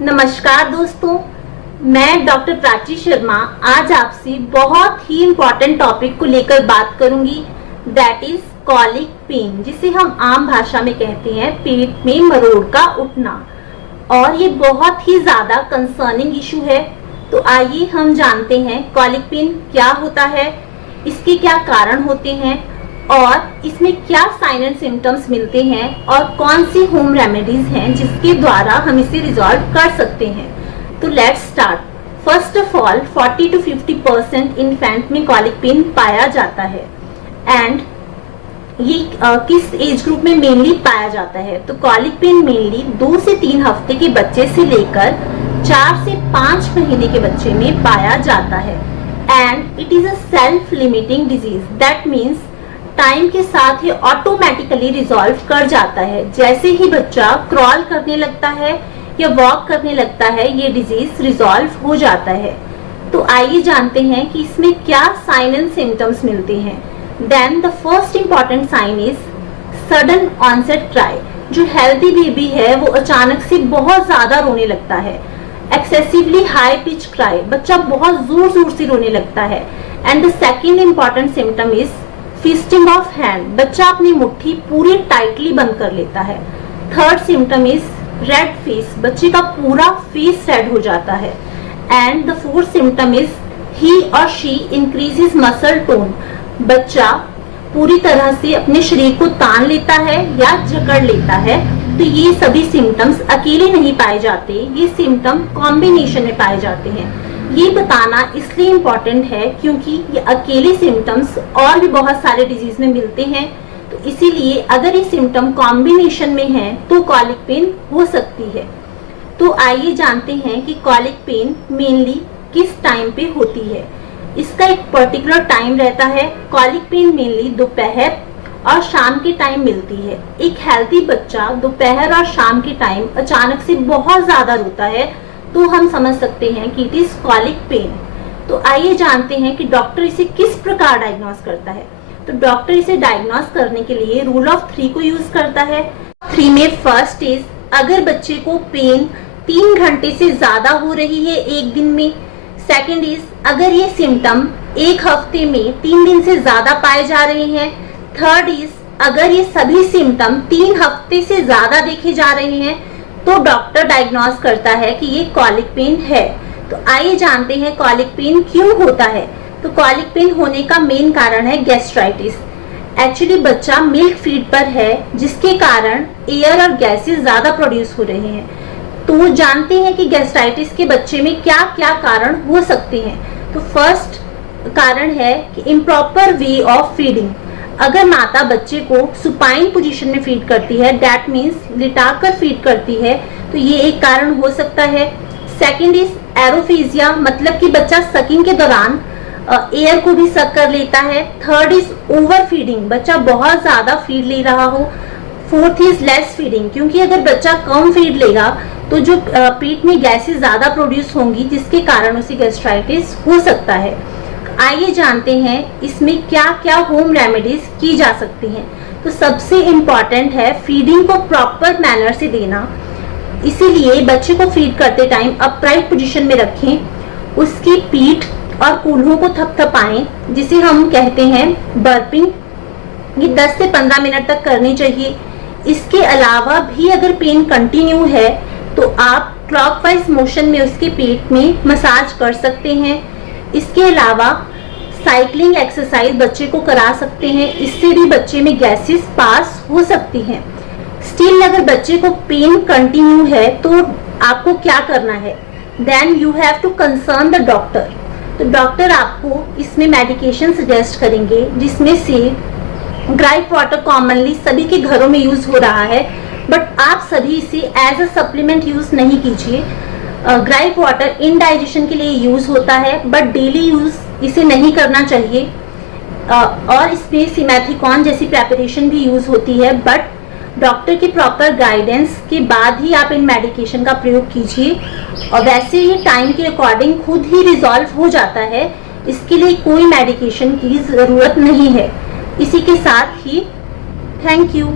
नमस्कार दोस्तों, मैं डॉक्टर प्राची शर्मा आज आपसे बहुत ही इम्पोर्टेंट टॉपिक को लेकर बात करूंगी, दैट इज कॉलिक पेन, जिसे हम आम भाषा में कहते हैं पेट में मरोड़ का उठना। और ये बहुत ही ज्यादा कंसर्निंग इशू है। तो आइए हम जानते हैं कॉलिक पेन क्या होता है, इसके क्या कारण होते हैं और इसमें क्या साइन एंड सिम्टम्स मिलते हैं और कौन सी होम रेमेडीज हैं जिसके द्वारा हम इसे रिजॉल्व कर सकते हैं। तो let's start. First of all 40 to 50% infant में कॉलिक पेन पाया जाता है। एंड ये किस एज ग्रुप में मेनली पाया जाता है? तो कॉलिक पेन मेनली 2 से 3 हफ्ते के बच्चे से लेकर 4 से 5 महीने के बच्चे में पाया जाता है। And it is a self limiting disease, that means time के साथ ही ऑटोमेटिकली रिजॉल्व कर जाता है। जैसे ही बच्चा क्रॉल करने लगता है या वॉक करने लगता है, ये डिजीज रिजॉल्व हो जाता है। तो आइए जानते हैं कि इसमें क्या साइन एंड सिम्टम्स मिलते हैं। Then the first important sign is sudden onset cry. जो हेल्दी बेबी है वो अचानक से बहुत ज्यादा रोने लगता है। एक्सेसिवली हाई पिच क्राई, बच्चा बहुत जोर जोर से रोने लगता है। And the second important symptom is fisting of hand, बच्चा अपनी मुट्ठी पूरी टाइटली बंद कर लेता है। Third symptom is red face, बच्चे का पूरा फेस रेड हो जाता है। And the fourth symptom is he और शी इंक्रीजेस मसल टोन, बच्चा पूरी तरह से अपने शरीर को तान लेता है या जकड़ लेता है। तो ये सभी सिम्टम्स अकेले नहीं पाए जाते, ये सिम्टम कॉम्बिनेशन में पाए जाते हैं। ये बताना इसलिए इम्पोर्टेंट है क्योंकि ये अकेले सिम्टम्स और भी बहुत सारे डिजीज में मिलते हैं। तो इसीलिए अगर ये सिम्टम कॉम्बिनेशन में है तो कॉलिक पेन हो सकती है। तो आइए जानते हैं कि कॉलिक पेन मेनली किस टाइम पे होती है। इसका एक पर्टिकुलर टाइम रहता है। कॉलिक पेन मेनली दोपहर और शाम के टाइम मिलती है। एक हेल्थी बच्चा दोपहर और शाम के टाइम अचानक से बहुत ज्यादा रोता है तो हम समझ सकते हैं कि इट इज कॉलिक पेन। तो आइए जानते हैं कि डॉक्टर इसे किस प्रकार डायग्नोस करता है। तो डॉक्टर इसे डायग्नोस करने के लिए रूल ऑफ 3 को यूज करता है। 3 में फर्स्ट इज अगर बच्चे को पेन 3 घंटे से ज्यादा हो रही है एक दिन में। सेकेंड इज अगर ये सिम्टम 1 हफ्ते में 3 दिन से ज्यादा पाए जा रहे हैं। थर्ड इज अगर ये सभी सिम्टम 3 हफ्ते से ज्यादा देखे जा रहे हैं तो डॉक्टर डायग्नोस करता है कि ये कॉलिक पेन है। तो आइए जानते हैं कॉलिक पेन क्यों होता है। तो कॉलिक पेन होने का मेन कारण है गैस्ट्राइटिस। एक्चुअली बच्चा मिल्क फीड पर है जिसके कारण एयर और गैसेस ज्यादा प्रोड्यूस हो रहे हैं। तो जानते हैं कि गैस्ट्राइटिस के बच्चे में क्या क्या कारण हो सकते हैं। तो फर्स्ट कारण है कि इम्प्रॉपर वे ऑफ फीडिंग। अगर माता बच्चे को सुपाइन पोजीशन में फीड करती है, दैट मीन्स लिटाकर फीड करती है, तो ये एक कारण हो सकता है। सेकेंड इज एरोफेजिया, मतलब कि बच्चा सकिंग के दौरान एयर को भी सक कर लेता है। थर्ड इज ओवर फीडिंग, बच्चा बहुत ज्यादा फीड ले रहा हो। फोर्थ इज लेस फीडिंग, क्योंकि अगर बच्चा कम फीड लेगा तो जो पेट में गैसेस ज्यादा प्रोड्यूस होंगी जिसके कारण उसे गैस्ट्राइटिस हो सकता है। आइए जानते हैं इसमें क्या क्या होम रेमेडीज की जा सकती हैं। तो सबसे इम्पॉर्टेंट है फीडिंग को प्रॉपर मैनर से देना। इसीलिए बच्चे को फीड करते टाइम अपराइट पोजीशन में रखें, उसकी पीठ और कूल्हों को थपथपाएं, जिसे हम कहते हैं बर्पिंग। ये 10 से 15 मिनट तक करनी चाहिए। इसके अलावा भी अगर पेन कंटिन्यू है तो आप क्लॉकवाइज मोशन में उसके पेट में मसाज कर सकते हैं। इसके अलावा साइकिलिंग एक्सरसाइज बच्चे को करा सकते हैं, इससे भी बच्चे में गैसेस पास हो सकती हैं। स्टिल अगर बच्चे को पेन कंटिन्यू है तो आपको क्या करना है? Then you have to concern the doctor. तो डॉक्टर आपको इसमें मेडिकेशन सजेस्ट करेंगे, जिसमें से ग्राइप वाटर कॉमनली सभी के घरों में यूज हो रहा है, बट आप सभी इसे एज अ सप्लीमेंट यूज नहीं कीजिए। ग्राइप वाटर इनडाइजेशन के लिए यूज होता है, बट डेली यूज इसे नहीं करना चाहिए। और इसमें सिमेथिकॉन जैसी प्रेपरेशन भी यूज होती है, बट डॉक्टर की प्रॉपर गाइडेंस के बाद ही आप इन मेडिकेशन का प्रयोग कीजिए। और वैसे ये टाइम के अकॉर्डिंग खुद ही रिजॉल्व हो जाता है, इसके लिए कोई मेडिकेशन की जरूरत नहीं है। इसी के साथ ही थैंक यू।